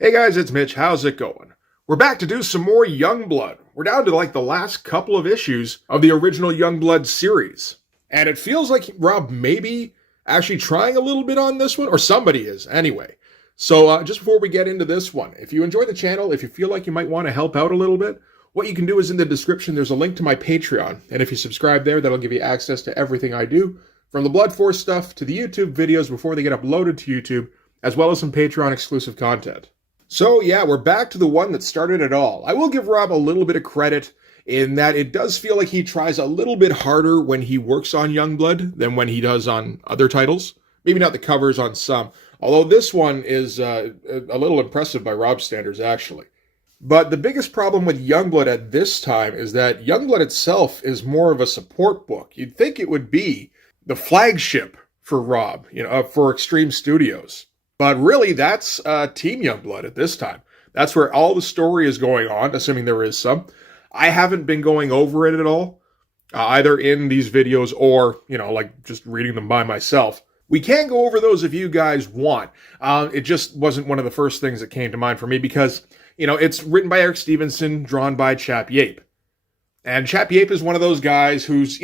Hey guys, it's Mitch. How's it going? We're back to do some more Youngblood. We're down to like the last couple of issues of the original Youngblood series. And it feels like Rob may be actually trying a little bit on this one, or somebody is anyway. So just before we get into this one, if you enjoy the channel, if you feel like you might want to help out a little bit, what you can do is in the description, there's a link to my Patreon. And if you subscribe there, that'll give you access to everything I do, from the Blood Force stuff to the YouTube videos before they get uploaded to YouTube, as well as some Patreon exclusive content. So yeah, we're back to the one that started it all. I will give Rob a little bit of credit in that it does feel like he tries a little bit harder when he works on Youngblood than when he does on other titles. Maybe not the covers on some, although this one is a little impressive by Rob's standards, actually. But the biggest problem with Youngblood at this time is that Youngblood itself is more of a support book. You'd think it would be the flagship for Rob, for Extreme Studios. But really, that's Team Youngblood at this time. That's where all the story is going on, assuming there is some. I haven't been going over it at all, either in these videos or, like just reading them by myself. We can go over those if you guys want. It just wasn't one of the first things that came to mind for me because, it's written by Eric Stevenson, drawn by Chap Yape. And Chap Yape is one of those guys who's,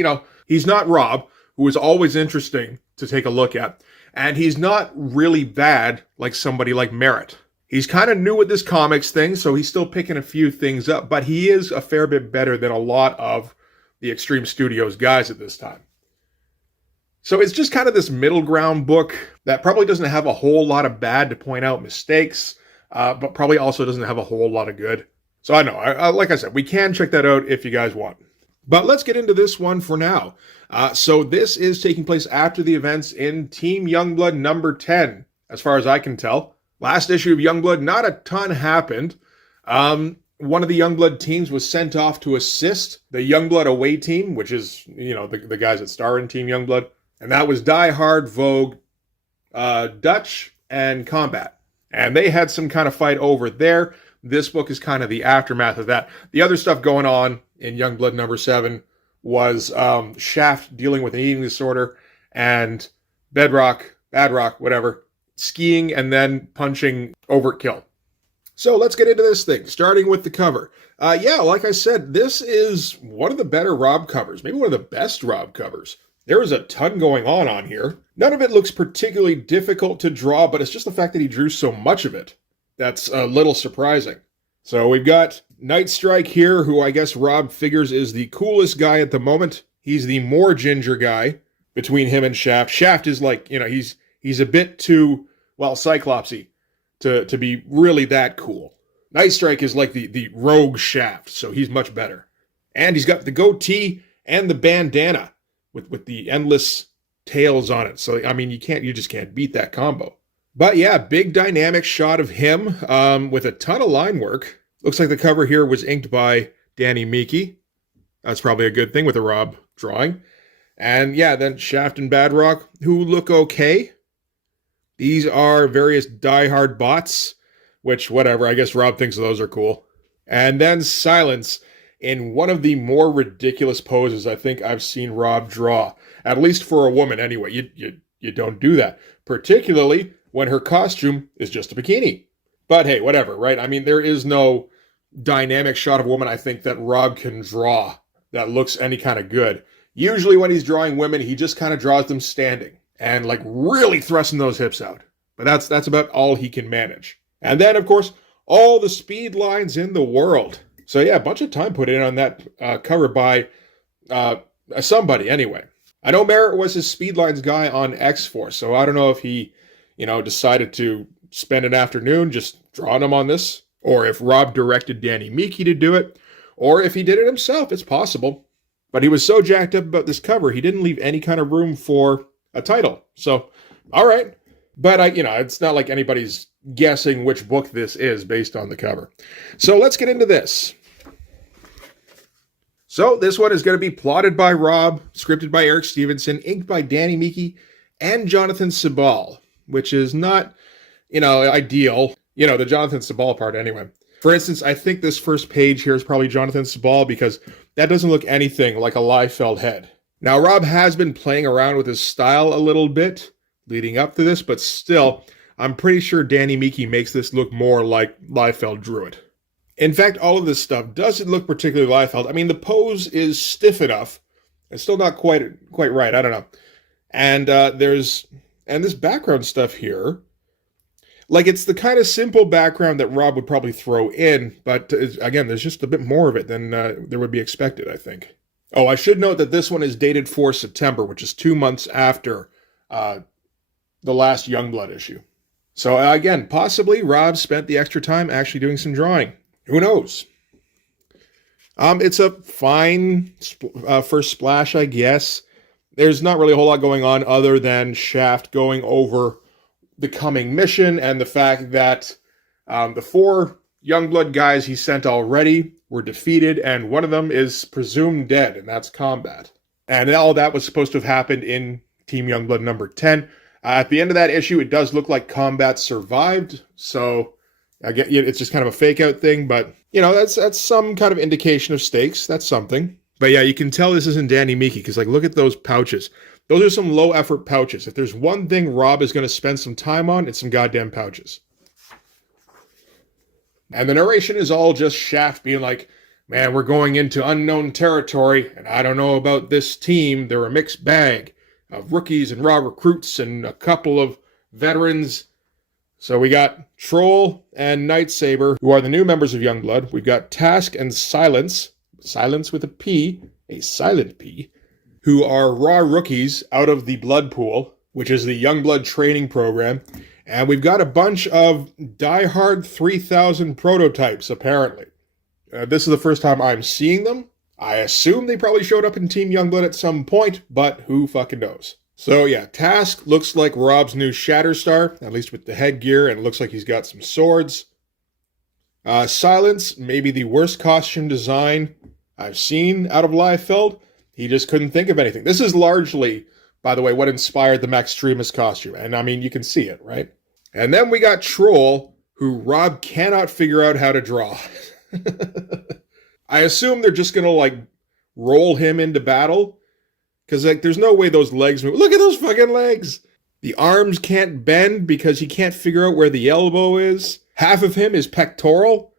he's not Rob, who is always interesting to take a look at. And he's not really bad like somebody like Merritt. He's kind of new at this comics thing, so he's still picking a few things up, but he is a fair bit better than a lot of the Extreme Studios guys at this time. So it's just kind of this middle ground book that probably doesn't have a whole lot of bad to point out mistakes, but probably also doesn't have a whole lot of good. So I know, like I said, we can check that out if you guys want. But let's get into this one for now. So this is taking place after the events in Team Youngblood number 10, as far as I can tell. Last issue of Youngblood, not a ton happened. One of the Youngblood teams was sent off to assist the Youngblood away team, which is, the guys that star in Team Youngblood. And that was Die Hard, Vogue, Dutch, and Combat. And they had some kind of fight over there. This book is kind of the aftermath of that. The other stuff going on in Youngblood number 7 was Shaft dealing with an eating disorder and Badrock, whatever, skiing and then punching Overkill. So let's get into this thing, starting with the cover. Yeah, like I said, this is one of the better Rob covers, maybe one of the best Rob covers. There is a ton going on here. None of it looks particularly difficult to draw, but it's just the fact that he drew so much of it that's a little surprising. So we've got Nightstrike here, who I guess Rob figures is the coolest guy at the moment. He's the more ginger guy between him and Shaft. Shaft is like, he's a bit too, Cyclopsy to be really that cool. Nightstrike is like the rogue Shaft, so he's much better. And he's got the goatee and the bandana with the endless tails on it. So, you just can't beat that combo. But yeah, big dynamic shot of him with a ton of line work. Looks like the cover here was inked by Danny Meeke. That's probably a good thing with a Rob drawing. And yeah, then Shaft and Badrock, who look okay. These are various Die Hard bots, which, whatever, I guess Rob thinks those are cool. And then Silence in one of the more ridiculous poses I think I've seen Rob draw. At least for a woman, anyway. You don't do that. Particularly when her costume is just a bikini. But hey, whatever, right? There is no dynamic shot of a woman I think that Rob can draw that looks any kind of good. Usually when he's drawing women, he just kind of draws them standing and like really thrusting those hips out. But that's about all he can manage. And then, of course, all the speed lines in the world. So yeah, a bunch of time put in on that cover by somebody anyway. I know Merritt was his speed lines guy on X-Force, so I don't know if he decided to spend an afternoon just drawing them on this, or if Rob directed Danny Meeke to do it, or if he did it himself. It's possible. But he was so jacked up about this cover, he didn't leave any kind of room for a title. So, all right. But, it's not like anybody's guessing which book this is based on the cover. So let's get into this. So this one is going to be plotted by Rob, scripted by Eric Stevenson, inked by Danny Meeke, and Jonathan Sebal, which is not, ideal. The Jonathan Sebal part anyway. For instance, I think this first page here is probably Jonathan Sebal because that doesn't look anything like a Liefeld head. Now, Rob has been playing around with his style a little bit leading up to this, but still, I'm pretty sure Danny Miki makes this look more like Liefeld drew it. In fact, all of this stuff doesn't look particularly Liefeld. I mean, the pose is stiff enough. It's still not quite right. I don't know. And there's this background stuff here. Like, it's the kind of simple background that Rob would probably throw in, but again, there's just a bit more of it than there would be expected, I think. Oh, I should note that this one is dated for September, which is 2 months after the last Youngblood issue. So again, possibly Rob spent the extra time actually doing some drawing. Who knows? It's a fine first splash, I guess. There's not really a whole lot going on other than Shaft going over the coming mission and the fact that the 4 Youngblood guys he sent already were defeated, and one of them is presumed dead, and that's Combat. And all that was supposed to have happened in Team Youngblood number 10. At the end of that issue, it does look like Combat survived, so I get it's just kind of a fake-out thing, but, you know, that's some kind of indication of stakes. That's something. But yeah, you can tell this isn't Danny Miki, because, like, look at those pouches. Those are some low-effort pouches. If there's one thing Rob is going to spend some time on, it's some goddamn pouches. And the narration is all just Shaft being like, man, we're going into unknown territory, and I don't know about this team. They're a mixed bag of rookies and raw recruits and a couple of veterans. So we got Troll and Night Saber, who are the new members of Youngblood. We've got Task and Silence, Silence with a P, a silent P, who are raw rookies out of the Blood Pool, which is the Youngblood training program. And we've got a bunch of Die-Hard 3000 prototypes, apparently. This is the first time I'm seeing them. I assume they probably showed up in Team Youngblood at some point, but who fucking knows? So yeah, Task looks like Rob's new Shatterstar, at least with the headgear, and it looks like he's got some swords. Silence, maybe the worst costume design I've seen out of Liefeld. He just couldn't think of anything. This is largely, by the way, what inspired the Maxtremus costume, and I mean, you can see it, right? And then we got Troll, who Rob cannot figure out how to draw. I assume they're just gonna, like, roll him into battle, because, like, there's no way those legs move. Look at those fucking legs! The arms can't bend because he can't figure out where the elbow is. Half of him is pectoral.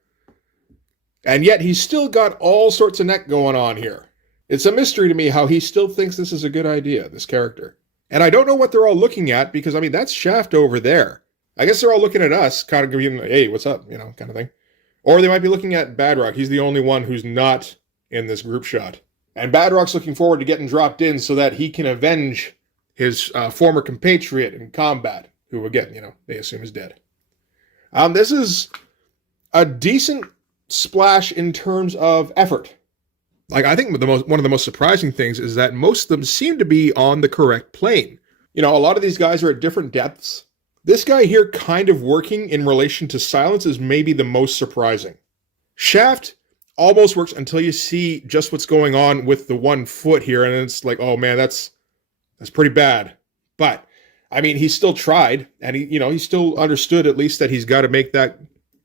And yet he's still got all sorts of neck going on here. It's a mystery to me how he still thinks this is a good idea, this character. And I don't know what they're all looking at, because, I mean, that's Shaft over there. I guess they're all looking at us, kind of giving, hey, what's up, you know, kind of thing. Or they might be looking at Badrock. He's the only one who's not in this group shot. And Badrock's looking forward to getting dropped in so that he can avenge his former compatriot in Combat, who, again, you know, they assume is dead. This is a decent splash in terms of effort. Like, I think one of the most surprising things is that most of them seem to be on the correct plane. You know, a lot of these guys are at different depths. This guy here kind of working in relation to Silence is maybe the most surprising. Shaft almost works until you see just what's going on with the 1 foot here, and it's like, oh man, that's pretty bad. But, I mean, he still tried, and he still understood at least that he's got to make that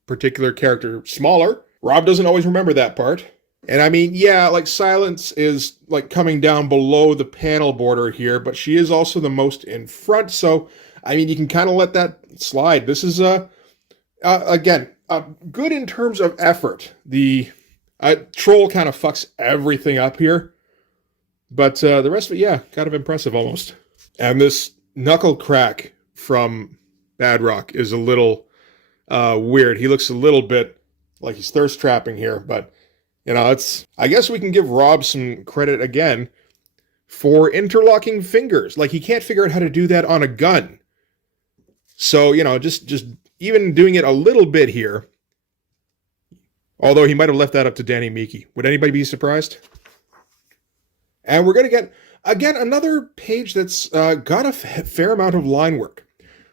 particular character smaller. Rob doesn't always remember that part. And I mean, yeah, like, Silence is, like, coming down below the panel border here, but she is also the most in front, so, I mean, you can kind of let that slide. This is, again, good in terms of effort. The Troll kind of fucks everything up here, but the rest of it, yeah, kind of impressive almost. And this knuckle crack from Badrock is a little weird. He looks a little bit like he's thirst trapping here, but... You know, I guess we can give Rob some credit again for interlocking fingers. Like, he can't figure out how to do that on a gun. So, you know, just even doing it a little bit here. Although he might have left that up to Danny Miki. Would anybody be surprised? And we're going to get, again, another page that's got a fair amount of line work.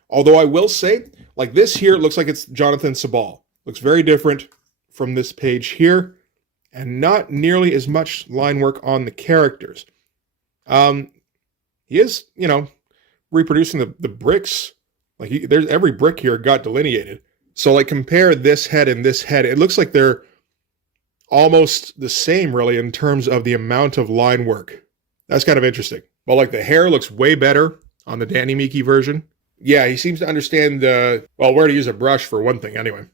Although I will say, like, this here looks like it's Jonathan Sabal. Looks very different from this page here. And not nearly as much line work on the characters. He is, you know, reproducing the bricks. Like, there's every brick here got delineated. So, like, compare this head and this head. It looks like they're almost the same, really, in terms of the amount of line work. That's kind of interesting. But, like, the hair looks way better on the Danny Miki version. Yeah, he seems to understand where to use a brush for one thing anyway.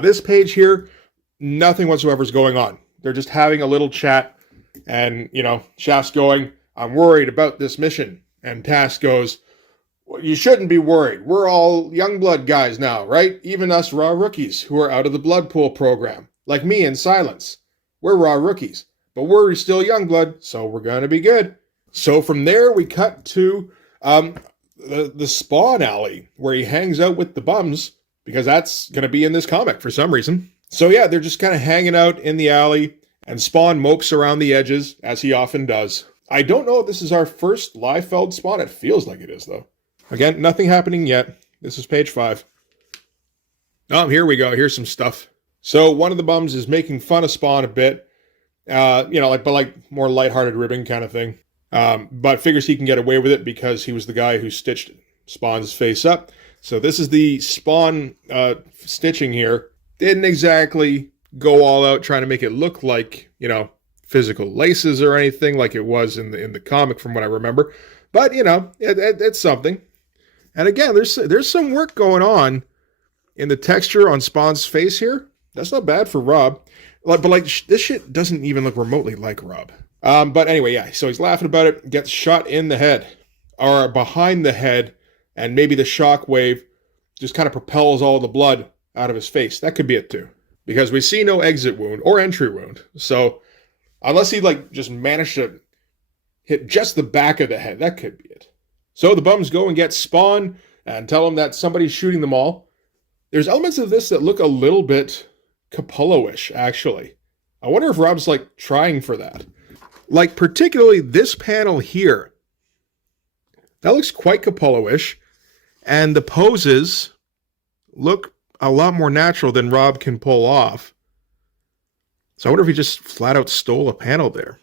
This page here, nothing whatsoever is going on. They're just having a little chat, and, Shaft's going, I'm worried about this mission. And Task goes, well, you shouldn't be worried. We're all Youngblood guys now, right? Even us raw rookies who are out of the blood pool program. Like me and Silence. We're raw rookies. But we're still Youngblood, so we're going to be good. So from there, we cut to the Spawn alley, where he hangs out with the bums, because that's going to be in this comic for some reason. So yeah, they're just kind of hanging out in the alley, and Spawn mopes around the edges, as he often does. I don't know if this is our first Liefeld Spawn. It feels like it is, though. Again, nothing happening yet. This is page 5. Oh, here we go. Here's some stuff. So one of the bums is making fun of Spawn a bit. But more lighthearted ribbing kind of thing. But figures he can get away with it because he was the guy who stitched Spawn's face up. So this is the Spawn stitching here. Didn't exactly go all out trying to make it look like, physical laces or anything like it was in the comic from what I remember. But, it's something. And again, there's some work going on in the texture on Spawn's face here. That's not bad for Rob. But this shit doesn't even look remotely like Rob. But anyway, yeah, so he's laughing about it, gets shot in the head, or behind the head, and maybe the shock wave just kind of propels all the blood out of his face. That could be it too. Because we see no exit wound or entry wound. So unless he just managed to hit just the back of the head, that could be it. So the bums go and get Spawn and tell him that somebody's shooting them all. There's elements of this that look a little bit Capullo-ish, actually. I wonder if Rob's trying for that. Particularly this panel here. That looks quite Capullo-ish. And the poses look a lot more natural than Rob can pull off. So I wonder if he just flat out stole a panel there.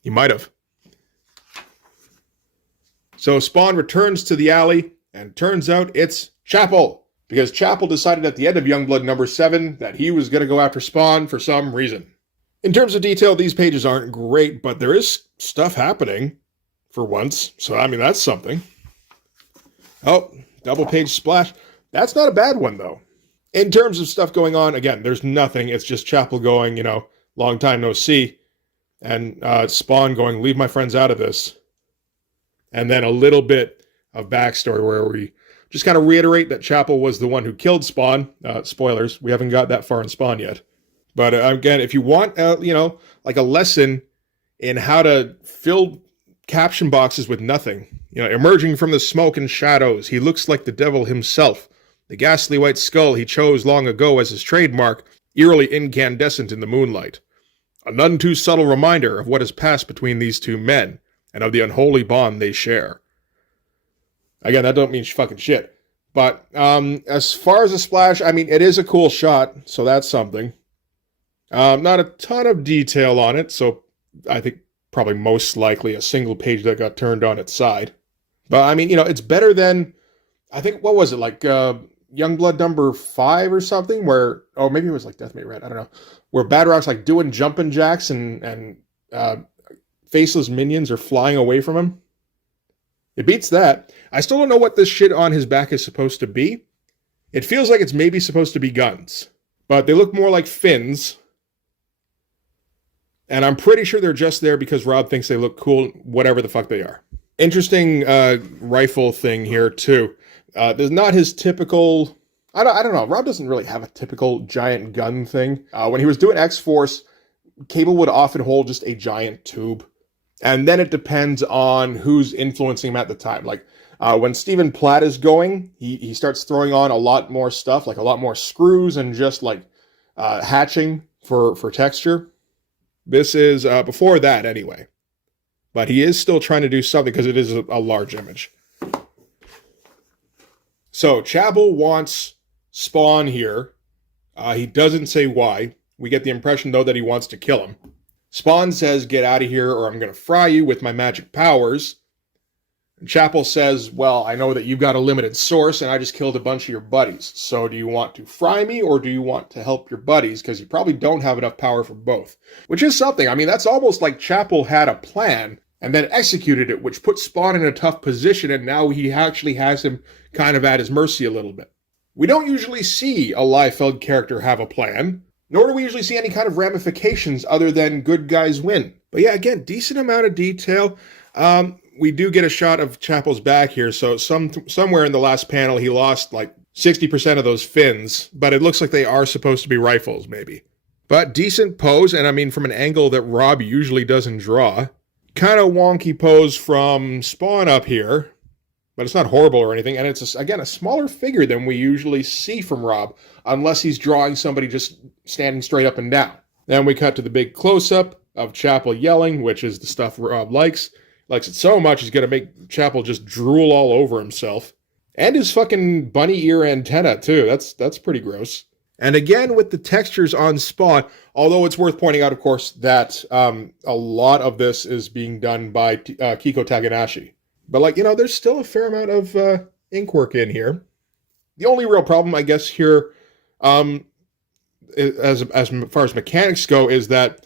He might have. So Spawn returns to the alley, and turns out it's Chapel. Because Chapel decided at the end of Youngblood number 7 that he was going to go after Spawn for some reason. In terms of detail, these pages aren't great, but there is stuff happening for once. So, that's something. Oh, double page splash. That's not a bad one, though. In terms of stuff going on, again, there's nothing. It's just Chapel going, long time no see. And Spawn going, leave my friends out of this. And then a little bit of backstory where we just kind of reiterate that Chapel was the one who killed Spawn. Spoilers, we haven't got that far in Spawn yet. But again, if you want, a lesson in how to fill caption boxes with nothing, emerging from the smoke and shadows, he looks like the devil himself. The ghastly white skull he chose long ago as his trademark, eerily incandescent in the moonlight. A none too subtle reminder of what has passed between these two men, and of the unholy bond they share. Again, that don't mean fucking shit. But as far as the splash, it is a cool shot, so that's something. Not a ton of detail on it, so I think probably most likely a single page that got turned on its side. But, it's better than, I think, what was it, Youngblood number 5 or something, where, oh, maybe it was Death May Red, I don't know, where Badrock's doing jumping jacks and faceless minions are flying away from him. It beats that. I still don't know what this shit on his back is supposed to be. It feels like it's maybe supposed to be guns, but they look more like fins. And I'm pretty sure they're just there because Rob thinks they look cool, whatever the fuck they are. Interesting rifle thing here, too. There's not his typical... I don't know. Rob doesn't really have a typical giant gun thing. When he was doing X-Force, Cable would often hold just a giant tube. And then it depends on who's influencing him at the time. When Stephen Platt is going, he starts throwing on a lot more stuff, a lot more screws and just hatching for texture. This is before that anyway. But he is still trying to do something because it is a large image. So Chapel wants Spawn here. He doesn't say why. We get the impression, though, that he wants to kill him. Spawn says, get out of here or I'm going to fry you with my magic powers. And Chapel says, well, I know that you've got a limited source and I just killed a bunch of your buddies. So do you want to fry me or do you want to help your buddies? Because you probably don't have enough power for both. Which is something. That's almost like Chapel had a plan and then executed it, which put Spawn in a tough position, and now he actually has him kind of at his mercy a little bit. We don't usually see a Liefeld character have a plan, nor do we usually see any kind of ramifications other than good guys win. But yeah, again, decent amount of detail. We do get a shot of Chapel's back here, so somewhere in the last panel he lost like 60% of those fins, but it looks like they are supposed to be rifles, maybe. But decent pose, and I mean from an angle that Rob usually doesn't draw. Kind of wonky pose from Spawn up here, but it's not horrible or anything, and it's, again, a smaller figure than we usually see from Rob, unless he's drawing somebody just standing straight up and down. Then we cut to the big close-up of Chapel yelling, which is the stuff Rob likes. Likes it so much, he's going to make Chapel just drool all over himself. And his fucking bunny ear antenna, too. That's pretty gross. And again, with the textures on Spawn, although it's worth pointing out, of course, that a lot of this is being done by Kiko Takanashi. But, like, you know, there's still a fair amount of ink work in here. The only real problem, I guess, here, as far as mechanics go, is that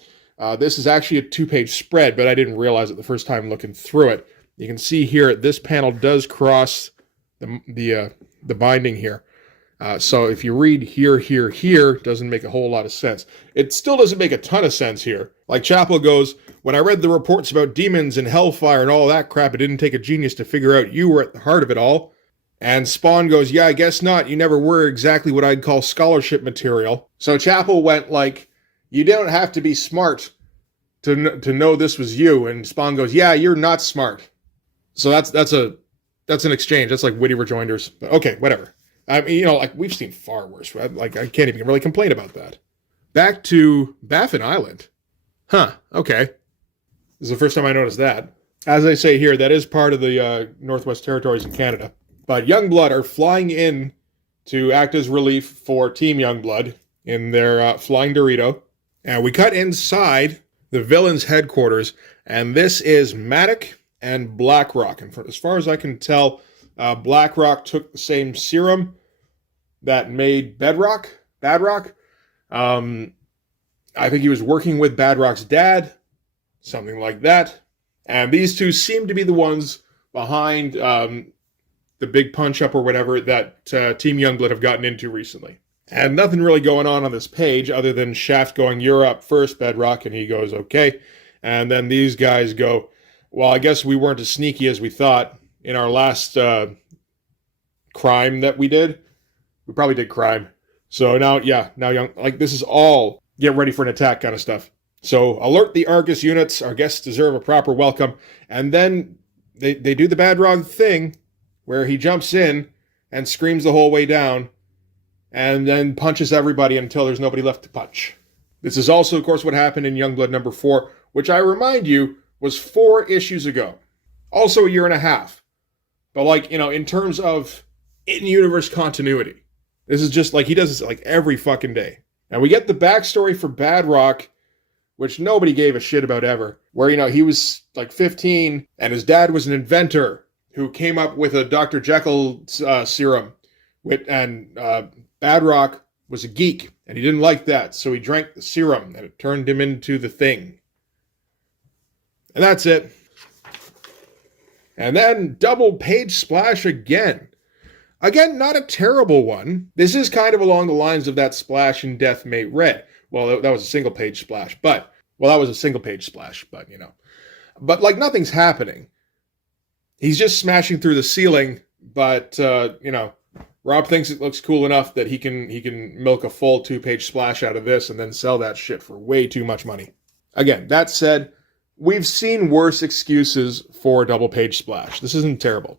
this is actually a 2-page spread, but I didn't realize it the first time looking through it. You can see here, this panel does cross the binding here. So if you read here, it doesn't make a whole lot of sense. It still doesn't make a ton of sense here. Like Chapel goes, when I read the reports about demons and hellfire and all that crap, it didn't take a genius to figure out you were at the heart of it all. And Spawn goes, yeah, I guess not. You never were exactly what I'd call scholarship material. So Chapel went like, you don't have to be smart to know this was you. And Spawn goes, yeah, you're not smart. So that's an exchange. That's like witty rejoinders. But okay, whatever. I mean, you know, like, we've seen far worse. Right? Like, I can't even really complain about that. Back to Baffin Island. Huh, okay. This is the first time I noticed that. As I say here, that is part of the Northwest Territories in Canada. But Youngblood are flying in to act as relief for Team Youngblood in their Flying Dorito. And we cut inside the villain's headquarters, and this is Matic and Blackrock. And as far as I can tell, Blackrock took the same serum that made Badrock. I think he was working with Badrock's dad, something like that. And these two seem to be the ones behind the big punch-up or whatever that Team Youngblood have gotten into recently. And nothing really going on this page other than Shaft going, you're up first, Bedrock, and he goes, okay. And then these guys go, well, I guess we weren't as sneaky as we thought in our last crime that we did. We probably did crime. So now this is all get ready for an attack kind of stuff. So alert the Argus units. Our guests deserve a proper welcome. And then they do the Badrog thing where he jumps in and screams the whole way down and then punches everybody until there's nobody left to punch. This is also, of course, what happened in Youngblood number 4, which I remind you was 4 issues ago. Also a year and a half. But, like, you know, in terms of in-universe continuity, this is just like he does this like every fucking day. And we get the backstory for Badrock, which nobody gave a shit about ever, where, you know, he was like 15 and his dad was an inventor who came up with a Dr. Jekyll serum. And Badrock was a geek and he didn't like that, so he drank the serum and it turned him into the Thing. And that's it. And then double page splash again. Again, not a terrible one. This is kind of along the lines of that splash in Death Mate Red. Well, that was a single page splash, but you know. But, like, nothing's happening. He's just smashing through the ceiling, but, you know, Rob thinks it looks cool enough that he can milk a full 2-page splash out of this and then sell that shit for way too much money. Again, that said, we've seen worse excuses for a double-page splash. This isn't terrible.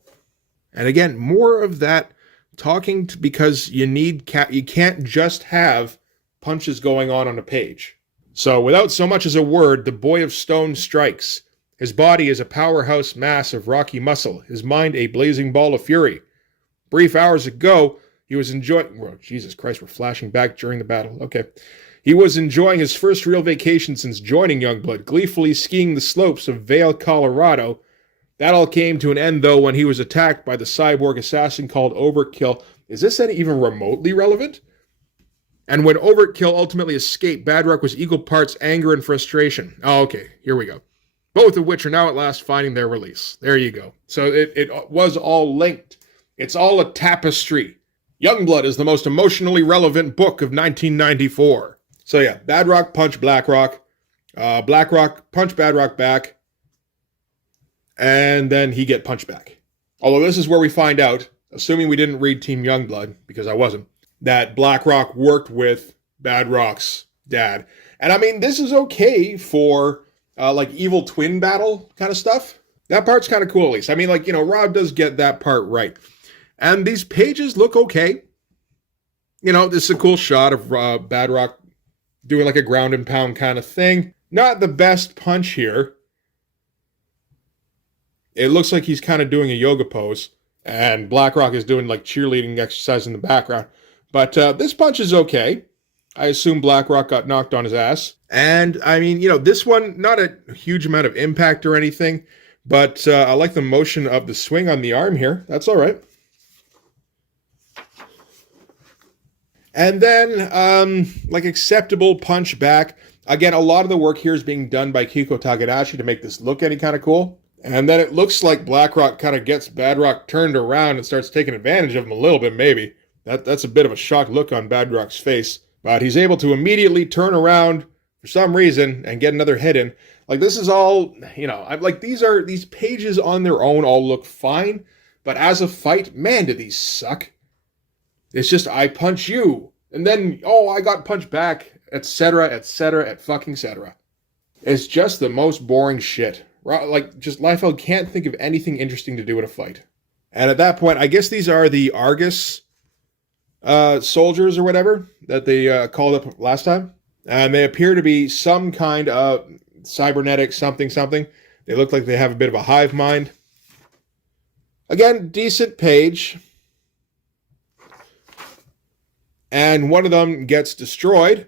And again, more of that talking because you can't just have punches going on a page. So without so much as a word, the boy of stone strikes. His body is a powerhouse mass of rocky muscle, his mind a blazing ball of fury. Brief hours ago, he was enjoying... Well, Jesus Christ, we're flashing back during the battle. Okay. He was enjoying his first real vacation since joining Youngblood, gleefully skiing the slopes of Vail, Colorado. That all came to an end, though, when he was attacked by the cyborg assassin called Overkill. Is this any even remotely relevant? And when Overkill ultimately escaped, Badrock was equal parts anger and frustration. Oh, okay, here we go. Both of which are now at last finding their release. There you go. So it was all linked It's all a tapestry. Youngblood is the most emotionally relevant book of 1994. So yeah, Badrock punch Blackrock. Blackrock punch Badrock back. And then he get punched back. Although this is where we find out, assuming we didn't read Team Youngblood, because I wasn't, that Blackrock worked with Badrock's dad. And I mean, this is okay for like evil twin battle kind of stuff. That part's kind of cool at least. I mean, like, you know, Rob does get that part right. And these pages look okay. You know, this is a cool shot of Badrock doing like a ground and pound kind of thing. Not the best punch here. It looks like he's kind of doing a yoga pose. And Blackrock is doing like cheerleading exercise in the background. But this punch is okay. I assume Blackrock got knocked on his ass. And, I mean, you know, this one, not a huge amount of impact or anything. But I like the motion of the swing on the arm here. That's all right. And then, like, acceptable punch back. Again, a lot of the work here is being done by Kiko Takadashi to make this look any kind of cool. And then it looks like Blackrock kind of gets Badrock turned around and starts taking advantage of him a little bit, maybe. That's a bit of a shocked look on Badrock's face. But he's able to immediately turn around for some reason and get another hit in. Like, this is all, you know, these pages on their own all look fine. But as a fight, man, do these suck. It's just, I punch you. And then, oh, I got punched back, etc., etc., et fucking cetera. It's just the most boring shit. Like, just Liefeld can't think of anything interesting to do in a fight. And at that point, I guess these are the Argus soldiers or whatever that they called up last time. And they appear to be some kind of cybernetic something. They look like they have a bit of a hive mind. Again, decent page. And one of them gets destroyed.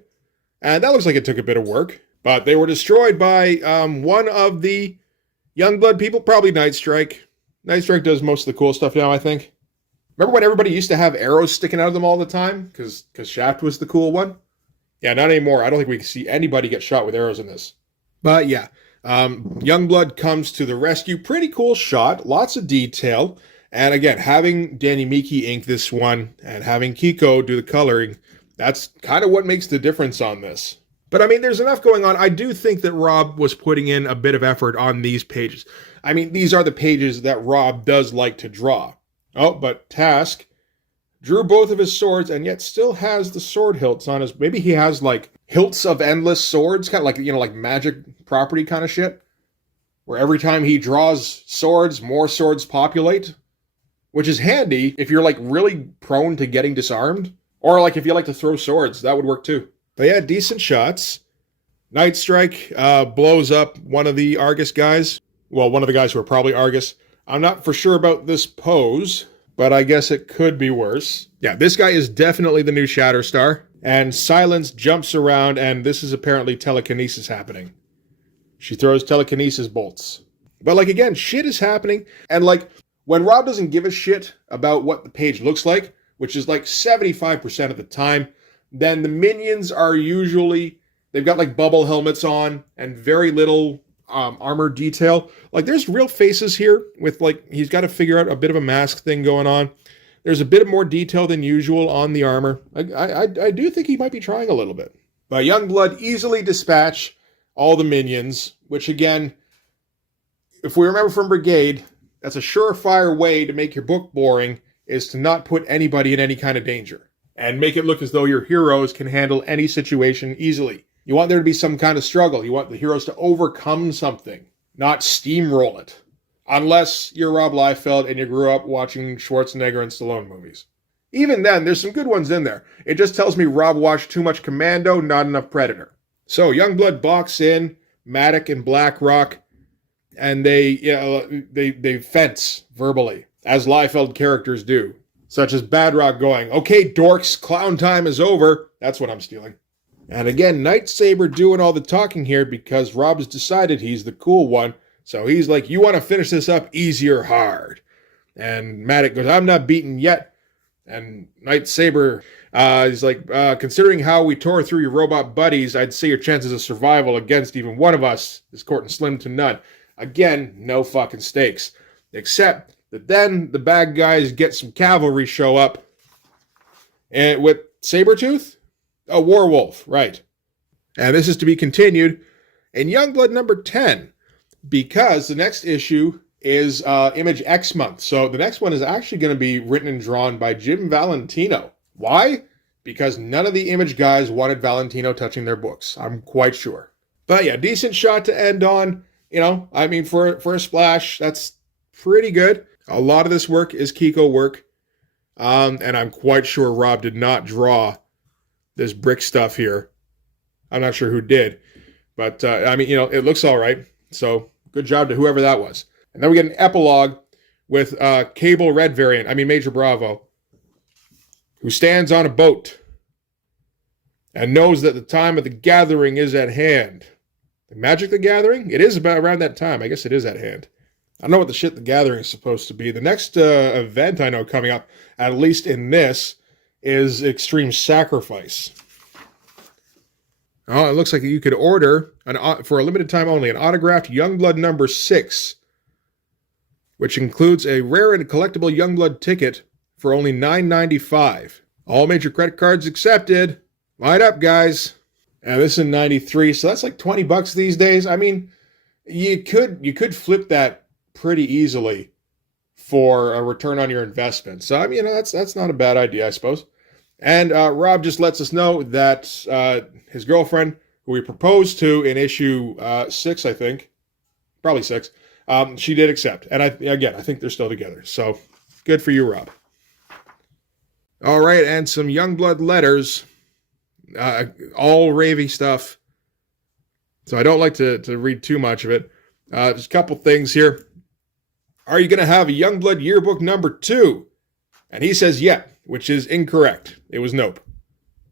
And that looks like it took a bit of work. But they were destroyed by one of the Youngblood people, probably Nightstrike. Nightstrike does most of the cool stuff now, I think. Remember when everybody used to have arrows sticking out of them all the time? Because Shaft was the cool one? Yeah, not anymore. I don't think we can see anybody get shot with arrows in this. But yeah, Youngblood comes to the rescue. Pretty cool shot. Lots of detail. And again, having Danny Miki ink this one and having Kiko do the coloring, that's kind of what makes the difference on this. But I mean, there's enough going on. I do think that Rob was putting in a bit of effort on these pages. I mean, these are the pages that Rob does like to draw. Oh, but Task drew both of his swords and yet still has the sword hilts on his... Maybe he has, like, hilts of endless swords, kind of like, you know, like magic property kind of shit. Where every time he draws swords, more swords populate. Which is handy if you're, like, really prone to getting disarmed. Or, like, if you like to throw swords, that would work too. But yeah, decent shots. Nightstrike blows up one of the Argus guys. Well, one of the guys who are probably Argus. I'm not for sure about this pose, but I guess it could be worse. Yeah, this guy is definitely the new Shatterstar. And Silence jumps around, and this is apparently telekinesis happening. She throws telekinesis bolts. But, like, again, shit is happening. And, like, when Rob doesn't give a shit about what the page looks like, which is, like, 75% of the time, then the minions are usually... They've got, like, bubble helmets on and very little... armor detail. Like, there's real faces here with, like, he's got to figure out a bit of a mask thing going on. There's a bit more detail than usual on the armor. I do think he might be trying a little bit. But Youngblood easily dispatch all the minions, which, again, if we remember from Brigade, that's a surefire way to make your book boring, is to not put anybody in any kind of danger. And make it look as though your heroes can handle any situation easily. You want there to be some kind of struggle. You want the heroes to overcome something, not steamroll it. Unless you're Rob Liefeld and you grew up watching Schwarzenegger and Stallone movies. Even then, there's some good ones in there. It just tells me Rob watched too much Commando, not enough Predator. So Youngblood box in, Matic and Blackrock, and they fence verbally, as Liefeld characters do. Such as Badrock going, "Okay, dorks, clown time is over." That's what I'm stealing. And again, Night Saber doing all the talking here because Rob has decided he's the cool one. So he's like, "You want to finish this up easy or hard?" And Matic goes, "I'm not beaten yet." And Night Saber is like, "Considering how we tore through your robot buddies, I'd say your chances of survival against even one of us is courting slim to none." Again, no fucking stakes. Except that then the bad guys get some cavalry show up and with Sabertooth, a werewolf, right? And this is to be continued in Youngblood number 10, because the next issue is Image X month. So the next one is actually going to be written and drawn by Jim Valentino. Why? Because none of the Image guys wanted Valentino touching their books. I'm quite sure. But yeah, decent shot to end on. You know, I mean, for a splash, that's pretty good. A lot of this work is Kiko work. And I'm quite sure Rob did not draw this brick stuff here. I'm not sure who did. But, I mean, you know, it looks all right. So, good job to whoever that was. And then we get an epilogue with Cable Red variant. I mean, Major Bravo. Who stands on a boat and knows that the time of the gathering is at hand. Magic the Gathering? It is about around that time. I guess it is at hand. I don't know what the shit the Gathering is supposed to be. The next event I know coming up, at least in this, is Extreme Sacrifice. Oh, it looks like you could order, for a limited time only, an autographed Youngblood number 6, which includes a rare and collectible Youngblood ticket for only $9.95. All major credit cards accepted. Line up, guys. And this is in 93, so that's like $20 these days. I mean, you could flip that pretty easily for a return on your investment. So, I mean, you know, that's not a bad idea, I suppose. And Rob just lets us know that his girlfriend, who he proposed to in issue 6, I think, probably 6, she did accept. And I think they're still together. So, good for you, Rob. All right, and some Youngblood letters. All ravey stuff. So I don't like to read too much of it. Just a couple things here. Are you going to have a Youngblood yearbook number 2? And he says, yeah, which is incorrect. It was nope.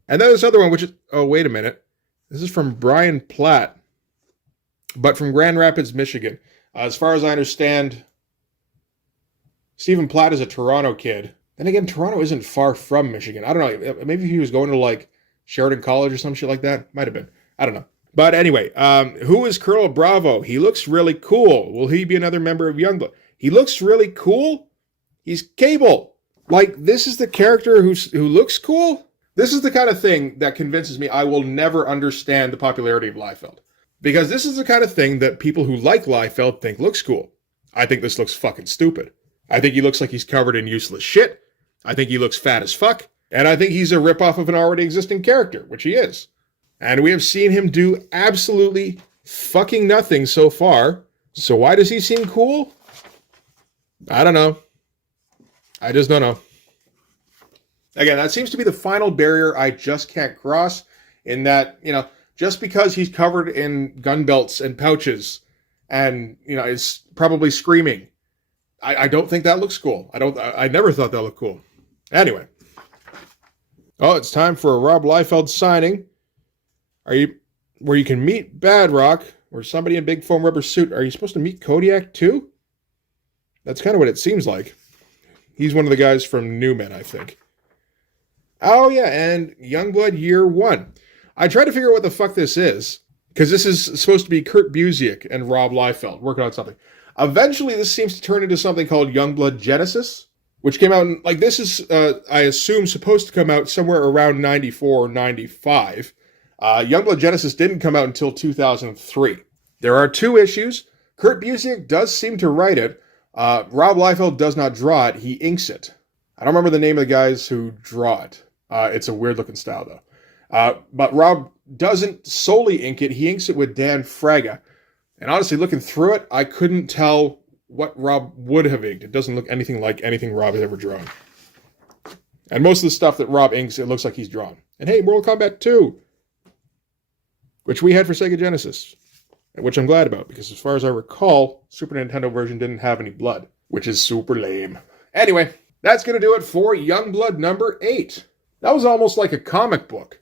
And then this other one, which is, oh, wait a minute. This is from Brian Platt, but from Grand Rapids, Michigan. As far as I understand, Stephen Platt is a Toronto kid. Then again, Toronto isn't far from Michigan. I don't know. Maybe he was going to like Sheridan College or some shit like that. Might have been. I don't know. But anyway, who is Colonel Bravo? He looks really cool. Will he be another member of Youngblood? He looks really cool. He's Cable. Like, this is the character who looks cool? This is the kind of thing that convinces me I will never understand the popularity of Liefeld. Because this is the kind of thing that people who like Liefeld think looks cool. I think this looks fucking stupid. I think he looks like he's covered in useless shit. I think he looks fat as fuck. And I think he's a ripoff of an already existing character, which he is. And we have seen him do absolutely fucking nothing so far. So why does he seem cool? I don't know. I just don't know. Again, that seems to be the final barrier I just can't cross, in that, you know, just because he's covered in gun belts and pouches and, you know, is probably screaming, I don't think that looks cool. I never thought that looked cool. Anyway. Oh, it's time for a Rob Liefeld signing. Where you can meet Bad Rock, or somebody in big foam rubber suit. Are you supposed to meet Kodiak too? That's kind of what it seems like. He's one of the guys from New Men, I think. Oh yeah, and Youngblood Year 1. I tried to figure out what the fuck this is, because this is supposed to be Kurt Busiek and Rob Liefeld working on something. Eventually, this seems to turn into something called Youngblood Genesis, which came out, like, this is, I assume, supposed to come out somewhere around 94 or 95. Youngblood Genesis didn't come out until 2003. There are 2 issues. Kurt Busiek does seem to write it. Rob Liefeld does not draw it. He inks it. I don't remember the name of the guys who draw it. It's a weird-looking style, though. But Rob doesn't solely ink it. He inks it with Dan Fraga. And honestly, looking through it, I couldn't tell what Rob would have inked. It doesn't look anything like anything Rob has ever drawn. And most of the stuff that Rob inks, it looks like he's drawn. And hey, Mortal Kombat 2, which we had for Sega Genesis, which I'm glad about, because as far as I recall, Super Nintendo version didn't have any blood, which is super lame. Anyway, that's going to do it for Youngblood number 8. That was almost like a comic book.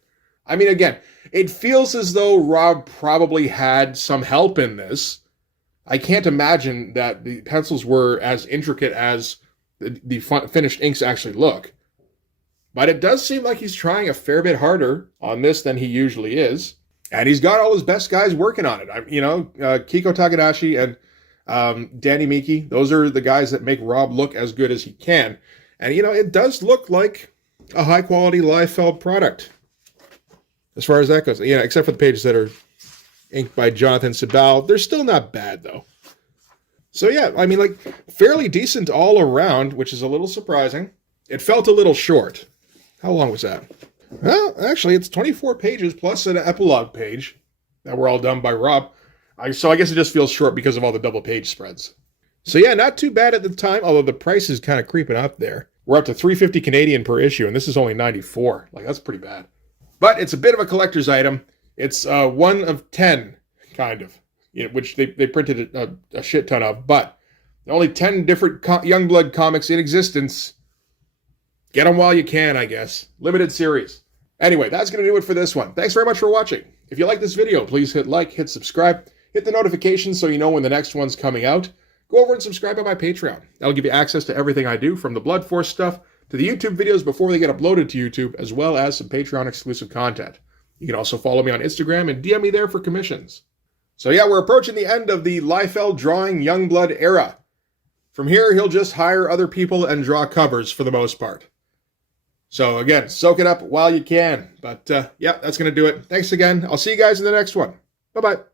I mean, again, it feels as though Rob probably had some help in this. I can't imagine that the pencils were as intricate as the finished inks actually look. But it does seem like he's trying a fair bit harder on this than he usually is. And he's got all his best guys working on it. Kiko Takadashi and Danny Miki. Those are the guys that make Rob look as good as he can. And, you know, it does look like a high-quality Liefeld product, as far as that goes. Yeah, except for the pages that are inked by Jonathan Sabal. They're still not bad, though. So, yeah, I mean, like, fairly decent all around, which is a little surprising. It felt a little short. How long was that? Well, actually, it's 24 pages plus an epilogue page that were all done by Rob. So I guess it just feels short because of all the double page spreads. So yeah, not too bad at the time, although the price is kind of creeping up there. We're up to $3.50 Canadian per issue, and this is only $94. Like, that's pretty bad. But it's a bit of a collector's item. It's 1 of 10, kind of, you know, which they printed a shit ton of. But only 10 different Youngblood comics in existence. Get them while you can, I guess. Limited series. Anyway, that's going to do it for this one. Thanks very much for watching. If you like this video, please hit like, hit subscribe, hit the notifications so you know when the next one's coming out. Go over and subscribe on my Patreon. That'll give you access to everything I do, from the Blood Force stuff to the YouTube videos before they get uploaded to YouTube, as well as some Patreon exclusive content. You can also follow me on Instagram and DM me there for commissions. So yeah, we're approaching the end of the Liefeld drawing Youngblood era. From here, he'll just hire other people and draw covers for the most part. So again, soak it up while you can. But yeah, that's going to do it. Thanks again. I'll see you guys in the next one. Bye-bye.